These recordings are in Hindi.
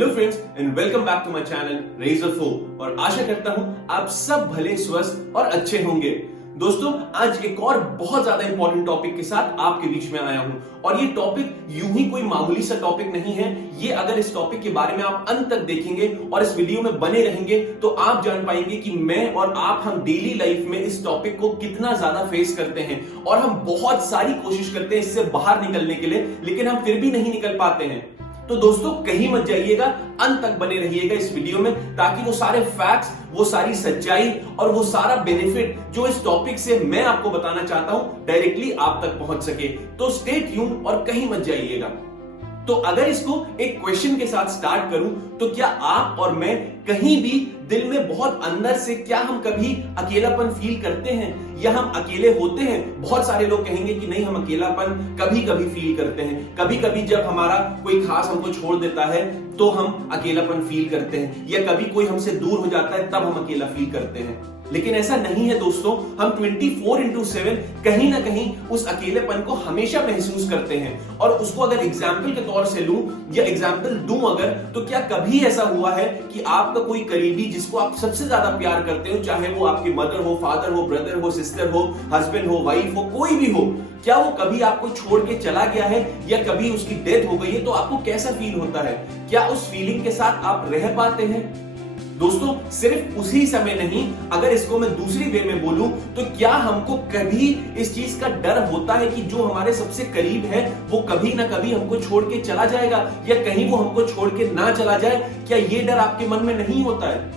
Hello friends and welcome back to my channel razor 4 और आशा करता हूं आप सब भले स्वस्थ और अच्छे होंगे। दोस्तों आज एक और बहुत ज्यादा इंपॉर्टेंट टॉपिक के साथ आपके बीच में आया हूं और ये टॉपिक यूं ही कोई मामूली सा टॉपिक नहीं है। ये अगर इस टॉपिक के बारे में आप अंत तक देखेंगे और इस वीडियो में बने रहेंगे तो आप जान पाएंगे कि मैं और आप हम डेली लाइफ में इस टॉपिक को कितना ज्यादा फेस करते हैं और हम बहुत सारी कोशिश करते हैं इससे बाहर निकलने के लिए, लेकिन हम फिर भी नहीं निकल पाते हैं। तो दोस्तों कहीं मत जाइएगा, अंत तक बने रहिएगा इस वीडियो में ताकि वो सारे फैक्ट्स, वो सारी सच्चाई और वो सारा बेनिफिट जो इस टॉपिक से मैं आपको बताना चाहता हूं डायरेक्टली आप तक पहुंच सके। तो स्टे ट्यून और कहीं मत जाइएगा। तो अगर इसको एक क्वेश्चन के साथ स्टार्ट करूं तो क्या आप और मैं कहीं भी दिल में बहुत अंदर से क्या हम कभी अकेलापन फील करते हैं या हम अकेले होते हैं? बहुत सारे लोग कहेंगे कि नहीं, हम अकेलापन कभी कभी फील करते हैं। कभी कभी जब हमारा कोई खास हमको छोड़ देता है तो हम अकेलापन फील करते हैं, या कभी कोई हमसे दूर हो जाता है तब हम अकेला फील करते हैं। लेकिन ऐसा नहीं है दोस्तों, हम 24/7 कहीं ना कहीं उस अकेलेपन को हमेशा महसूस करते हैं। और उसको अगर एग्जाम्पल के तौर से लूं या एग्जाम्पल दूं अगर, तो क्या कभी ऐसा हुआ है कि आपका कोई करीबी जिसको आप सबसे ज्यादा प्यार करते हो, चाहे वो आपकी मदर हो, फादर हो, ब्रदर हो, सिस्टर हो, हस्बैंड हो, वाइफ हो, कोई भी हो, क्या वो कभी आपको छोड़ के चला गया है या कभी उसकी डेथ हो गई है? तो आपको कैसा फील होता है? क्या उस फीलिंग के साथ आप रह पाते हैं? दोस्तों सिर्फ उसी समय नहीं, अगर इसको मैं दूसरी वे में बोलूं तो क्या हमको कभी इस चीज का डर होता है कि जो हमारे सबसे करीब है वो कभी ना कभी हमको छोड़ के चला जाएगा या कहीं वो हमको छोड़ के ना चला जाए? क्या ये डर आपके मन में नहीं होता है?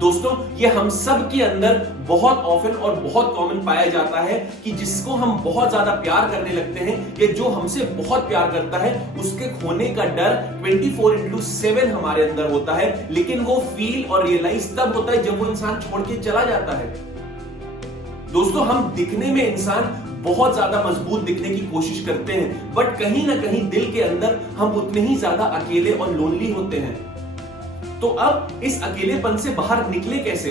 दोस्तों ये हम सब के अंदर बहुत ऑफन और बहुत कॉमन पाया जाता है कि जिसको हम बहुत ज्यादा प्यार करने लगते हैं या जो हमसे बहुत प्यार करता है उसके खोने का डर 24/7 हमारे अंदर होता है। लेकिन वो फील और रियलाइज तब होता है जब वो इंसान छोड़ के चला जाता है। दोस्तों हम दिखने में इंसान बहुत ज्यादा मजबूत दिखने की कोशिश करते हैं, बट कहीं ना कहीं दिल के अंदर हम उतने ही ज्यादा अकेले और लोनली होते हैं। तो अब इस अकेलेपन से बाहर निकले कैसे?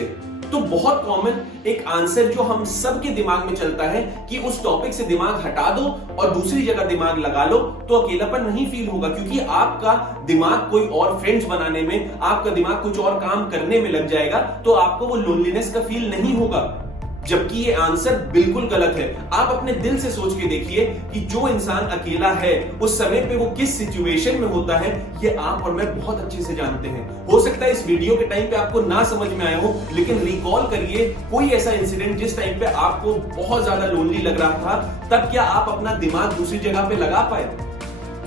तो बहुत कॉमन एक आंसर जो हम सबके दिमाग में चलता है कि उस टॉपिक से दिमाग हटा दो और दूसरी जगह दिमाग लगा लो तो अकेलापन नहीं फील होगा, क्योंकि आपका दिमाग कोई और फ्रेंड्स बनाने में, आपका दिमाग कुछ और काम करने में लग जाएगा, तो आपको वो लोनलीनेस का फील नहीं होगा। जबकि ये आंसर बिल्कुल गलत है। आप अपने दिल से सोच के देखिए कि जो इंसान अकेला है उस समय पे वो किस सिचुएशन में होता है, ये आप और मैं बहुत अच्छे से जानते हैं। हो सकता है इस वीडियो के टाइम पे आपको ना समझ में आया हो, लेकिन रिकॉल करिए कोई ऐसा इंसिडेंट जिस टाइम पे आपको बहुत ज्यादा लोनली लग रहा था, तब क्या आप अपना दिमाग दूसरी जगह पे लगा पाए?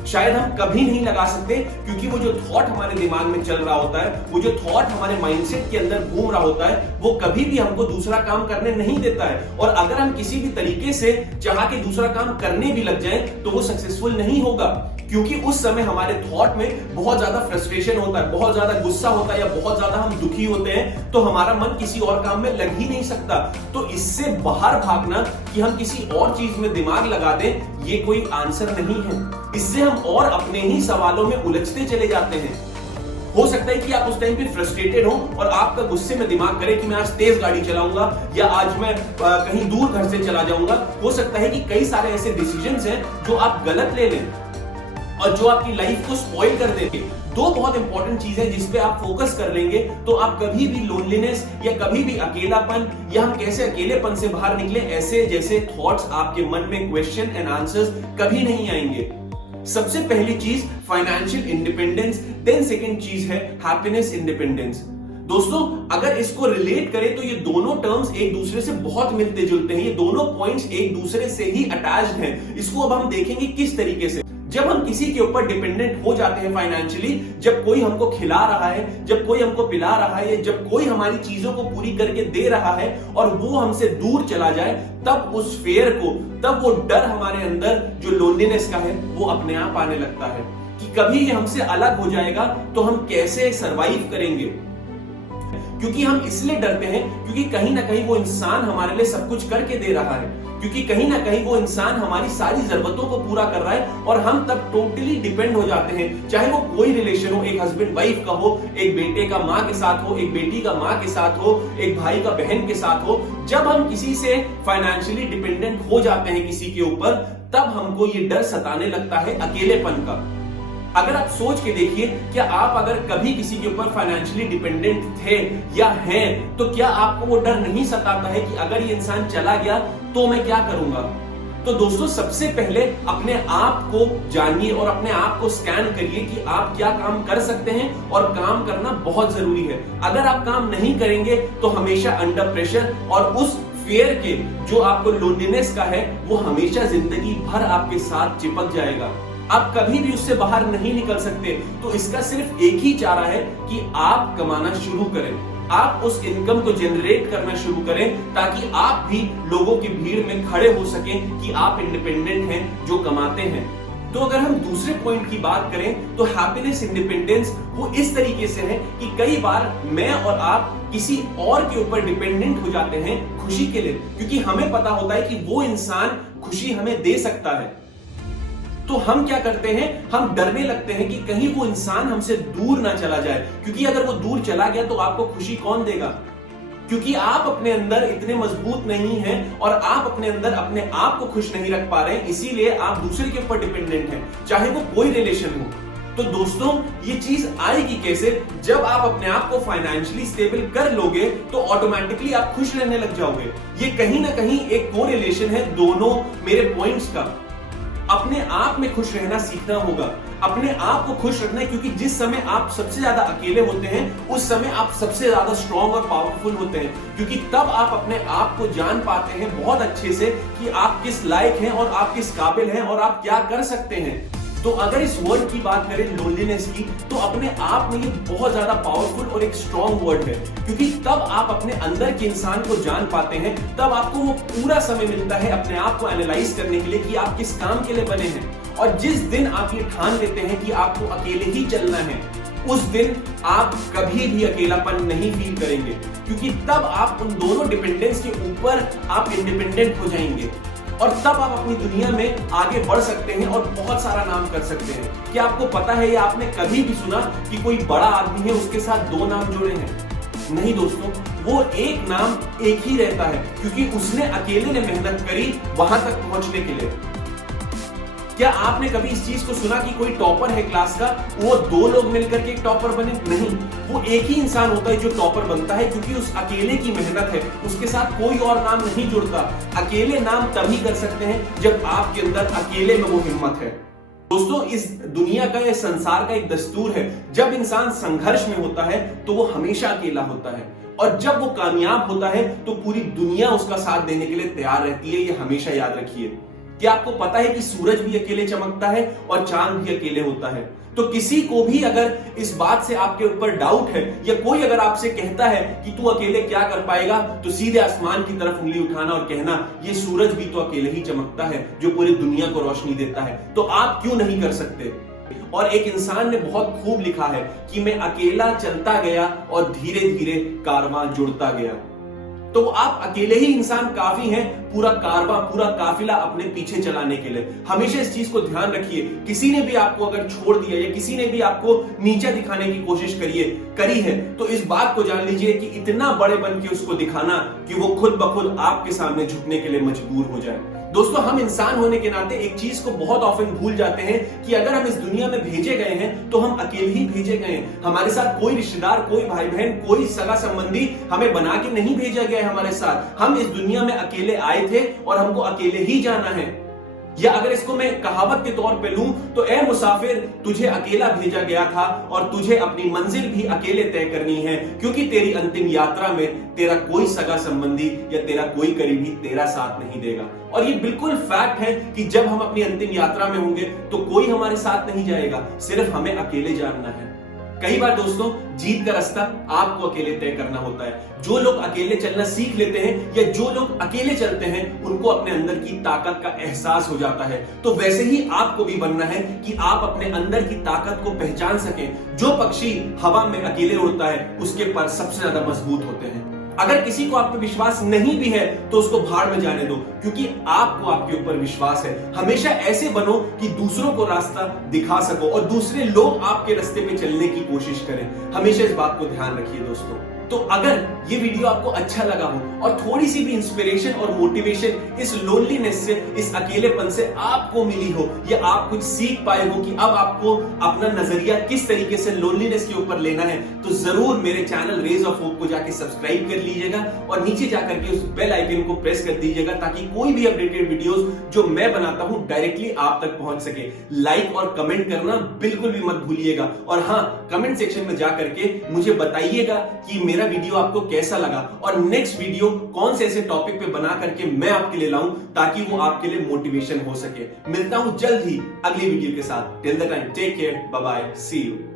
शायद हम कभी नहीं लगा सकते, क्योंकि वो जो थॉट हमारे दिमाग में चल रहा होता है, वो जो थॉट हमारे माइंडसेट के अंदर घूम रहा होता है, वो कभी भी हमको दूसरा काम करने नहीं देता है। और अगर हम किसी भी तरीके से चाह के दूसरा काम करने भी लग जाएं तो वो सक्सेसफुल नहीं होगा, क्योंकि उस समय हमारे थॉट में बहुत ज्यादा फ्रस्ट्रेशन होता है, बहुत ज्यादा गुस्सा होता है या बहुत ज्यादा हम दुखी होते हैं, तो हमारा मन किसी और काम में लग ही नहीं सकता। तो इससे बाहर भागना कि हम किसी और चीज में दिमाग लगा दें, ये कोई आंसर नहीं है। इससे हम और अपने ही सवालों में उलझते चले जाते हैं। हो सकता है कि आप उस टाइम पे फ्रस्ट्रेटेड हो और आपका गुस्से में दिमाग करे कि मैं आज तेज गाड़ी चलाऊंगा या आज मैं कहीं दूर घर से चला जाऊंगा। हो सकता है कि कई सारे ऐसे डिसीजंस हैं जो आप गलत ले लें और जो आपकी लाइफ को स्पॉइल कर देंगे। दो बहुत इंपॉर्टेंट चीजें जिस पे आप फोकस कर लेंगे तो आप कभी भी लोनलीनेस या कभी भी अकेलापन या हम कैसे अकेलेपन से बाहर निकले, ऐसे जैसे थॉट्स आपके मन में क्वेश्चन एंड आंसर्स कभी नहीं आएंगे। सबसे पहली चीज फाइनेंशियल इंडिपेंडेंस, देन सेकंड चीज है हैप्पीनेस इंडिपेंडेंस। दोस्तों अगर इसको रिलेट करें तो ये दोनों टर्म्स एक दूसरे से बहुत मिलते जुलते हैं, ये दोनों पॉइंट्स एक दूसरे से ही अटैच्ड हैं। इसको अब हम देखेंगे किस तरीके से। जब हम किसी के ऊपर डिपेंडेंट हो जाते हैं फाइनेंशियली, जब कोई हमको खिला रहा है, जब कोई हमको पिला रहा है, जब कोई हमारी चीजों को पूरी करके दे रहा है और वो हमसे दूर चला जाए, तब उस फेयर को, तब वो डर हमारे अंदर जो लोनलीनेस का है वो अपने आप आने लगता है कि कभी ये हमसे अलग हो जाएगा तो हम कैसे सरवाइव करेंगे। क्योंकि हम इसलिए डरते हैं क्योंकि कहीं ना कहीं वो इंसान हमारे लिए सब कुछ करके दे रहा है, क्योंकि कहीं ना कहीं वो इंसान हमारी सारी जरूरतों को पूरा कर रहा है और हम तब टोटली डिपेंड हो जाते हैं। चाहे वो कोई रिलेशन हो, एक हस्बैंड वाइफ का हो, एक बेटे का माँ के साथ हो, एक बेटी का माँ के साथ हो, एक भाई का बहन के साथ हो। जब हम किसी से फाइनेंशियली डिपेंडेंट हो जाते हैं किसी के ऊपर, तब हमको ये डर सताने लगता है अकेलेपन का। अगर आप सोच के देखिए, क्या आप अगर कभी किसी के ऊपर फाइनेंशियली डिपेंडेंट थे या हैं, तो क्या आपको वो डर नहीं सताता है कि अगर ये इंसान चला गया तो मैं क्या करूंगा? तो दोस्तों, सबसे पहले अपने आप को जानिए और अपने आप को स्कैन करिए कि आप क्या काम कर सकते हैं, और काम करना बहुत जरूरी है। अगर आप काम नहीं करेंगे तो हमेशा अंडर प्रेशर और उस फियर के जो आपको लोनलीनेस का है, वो हमेशा जिंदगी भर आपके साथ चिपक जाएगा। आप कभी भी उससे बाहर नहीं निकल सकते। तो इसका सिर्फ एक ही चारा है कि आप कमाना शुरू करें, आप उस इनकम को जनरेट करना शुरू करें, ताकि आप भी लोगों की भीड़ में खड़े हो सकें कि आप इंडिपेंडेंट हैं, जो कमाते हैं। तो अगर हम दूसरे पॉइंट की बात करें तो हैप्पीनेस इंडिपेंडेंस वो इस तरीके से है कि कई बार मैं और आप किसी और के ऊपर डिपेंडेंट हो जाते हैं खुशी के लिए, क्योंकि हमें पता होता है कि वो इंसान खुशी हमें दे सकता है। तो हम क्या करते हैं, हम डरने लगते हैं कि कहीं वो इंसान हमसे दूर ना चला जाए, क्योंकि अगर वो दूर चला गया तो आपको खुशी कौन देगा? क्योंकि आप अपने अंदर इतने मजबूत नहीं हैं और आप अपने अंदर अपने आप को खुश नहीं रख पा रहे हैं, इसीलिए आप दूसरे के ऊपर डिपेंडेंट हैं, चाहे वो कोई रिलेशन हो। तो दोस्तों, ये चीज आएगी कैसे? जब आप अपने आप को फाइनेंशियली स्टेबल कर लोगे तो ऑटोमेटिकली आप खुश रहने लग जाओगे। ये कहीं ना कहीं एक कोरिलेशन है दोनों मेरे पॉइंट्स का। अपने आप में खुश रहना सीखना होगा, अपने आप को खुश रखना है, क्योंकि जिस समय आप सबसे ज्यादा अकेले होते हैं उस समय आप सबसे ज्यादा स्ट्रांग और पावरफुल होते हैं, क्योंकि तब आप अपने आप को जान पाते हैं बहुत अच्छे से कि आप किस लायक हैं और आप किस काबिल हैं और आप क्या कर सकते हैं। तो अगर इस वर्ड की बात करें लोनलीनेस की, तो अपने आप में ये बहुत ज्यादा पावरफुल और एक स्ट्रॉन्ग वर्ड है, क्योंकि तब आप अपने अंदर के इंसान को जान पाते हैं, तब आपको वो पूरा समय मिलता है अपने आप को एनालाइज करने के लिए कि आप किस काम के लिए बने हैं। और जिस दिन आप ये ठान लेते हैं कि आपको अकेले ही चलना है, उस दिन आप कभी भी अकेलापन नहीं फील करेंगे, क्योंकि तब आप उन दोनों डिपेंडेंस के ऊपर आप इंडिपेंडेंट हो जाएंगे और तब आप अपनी दुनिया में आगे बढ़ सकते हैं और बहुत सारा नाम कर सकते हैं। क्या आपको पता है या आपने कभी भी सुना कि कोई बड़ा आदमी है उसके साथ दो नाम जुड़े हैं? नहीं दोस्तों, वो एक नाम एक ही रहता है, क्योंकि उसने अकेले ने मेहनत करी वहां तक पहुंचने के लिए। क्या आपने कभी इस चीज को सुना कि कोई टॉपर है क्लास का, वो दो लोग मिलकर के एक टॉपर बने? नहीं, वो एक ही इंसान होता है जो टॉपर बनता है, क्योंकि उस अकेले की मेहनत है, उसके साथ कोई और नाम नहीं जुड़ता। अकेले नाम तभी कर सकते हैं जब आपके अंदर अकेले में वो हिम्मत है। दोस्तों, इस दुनिया का, इस संसार का एक दस्तूर है, जब इंसान संघर्ष में होता है तो वो हमेशा अकेला होता है, और जब वो कामयाब होता है तो पूरी दुनिया उसका साथ देने के लिए तैयार रहती है। ये हमेशा याद रखिए। क्या आपको पता है कि सूरज भी अकेले चमकता है और चांद भी अकेले होता है? तो किसी को भी अगर इस बात से आपके ऊपर डाउट है, या कोई अगर आपसे कहता है कि तू अकेले क्या कर पाएगा, तो सीधे आसमान की तरफ उंगली उठाना और कहना, ये सूरज भी तो अकेले ही चमकता है जो पूरी दुनिया को रोशनी देता है, तो आप क्यों नहीं कर सकते? और एक इंसान ने बहुत खूब लिखा है कि मैं अकेला चलता गया और धीरे धीरे कारवां जुड़ता गया। तो आप अकेले ही इंसान काफी हैं पूरा कारवां, पूरा काफिला अपने पीछे चलाने के लिए। हमेशा इस चीज को ध्यान रखिए, किसी ने भी आपको अगर छोड़ दिया या किसी ने भी आपको नीचा दिखाने की कोशिश करी है, तो इस बात को जान लीजिए कि इतना बड़े बन के उसको दिखाना कि वो खुद ब खुद आपके सामने झुकने के लिए मजबूर हो जाए। दोस्तों, हम इंसान होने के नाते एक चीज को बहुत ऑफन भूल जाते हैं कि अगर हम इस दुनिया में भेजे गए हैं तो हम अकेले ही भेजे गए हैं। हमारे साथ कोई रिश्तेदार, कोई भाई बहन, कोई सगा संबंधी हमें बना के नहीं भेजा गया है हमारे साथ। हम इस दुनिया में अकेले आए थे और हमको अकेले ही जाना है। या अगर इसको मैं कहावत के तौर पे लूं तो ए मुसाफिर, तुझे अकेला भेजा गया था और तुझे अपनी मंजिल भी अकेले तय करनी है, क्योंकि तेरी अंतिम यात्रा में तेरा कोई सगा संबंधी या तेरा कोई करीबी तेरा साथ नहीं देगा। और ये बिल्कुल फैक्ट है कि जब हम अपनी अंतिम यात्रा में होंगे तो कोई हमारे साथ नहीं जाएगा, सिर्फ हमें अकेले जाना है। कई बार दोस्तों, जीत का रास्ता आपको अकेले तय करना होता है। जो लोग अकेले चलना सीख लेते हैं या जो लोग अकेले चलते हैं, उनको अपने अंदर की ताकत का एहसास हो जाता है। तो वैसे ही आपको भी बनना है कि आप अपने अंदर की ताकत को पहचान सकें। जो पक्षी हवा में अकेले उड़ता है उसके पर सबसे ज्यादा मजबूत होते हैं। अगर किसी को आप पे विश्वास नहीं भी है तो उसको भाड़ में जाने दो, क्योंकि आपको आपके ऊपर विश्वास है। हमेशा ऐसे बनो कि दूसरों को रास्ता दिखा सको और दूसरे लोग आपके रास्ते पे चलने की कोशिश करें। हमेशा इस बात को ध्यान रखिए दोस्तों। तो अगर ये वीडियो आपको अच्छा लगा हो और थोड़ी सी भी इंस्पिरेशन और मोटिवेशन इस लोनलीनेस से, इस अकेलेपन से आपको मिली हो, या आप कुछ सीख पाए हो कि अब आपको अपना नजरिया किस तरीके से लोनलीनेस के ऊपर लेना है, तो जरूर मेरे चैनल रेज ऑफ होप को जाके सब्सक्राइब कर लीजिएगा और नीचे जाकर के उस बेल आइकन को प्रेस कर दीजिएगा ताकि कोई भी अपडेटेड वीडियोस जो मैं बनाता हूं डायरेक्टली आप तक पहुंच सके। लाइक और कमेंट करना बिल्कुल भी मत भूलिएगा, और हां, कमेंट सेक्शन में जाकर के मुझे बताइएगा कि मेरा वीडियो आपको कैसा लगा और नेक्स्ट वीडियो कौन से ऐसे टॉपिक पे बना करके मैं आपके लिए लाऊं ताकि वो आपके लिए मोटिवेशन हो सके। मिलता हूं जल्द ही अगली वीडियो के साथ। Till the time, take care, bye bye, see you.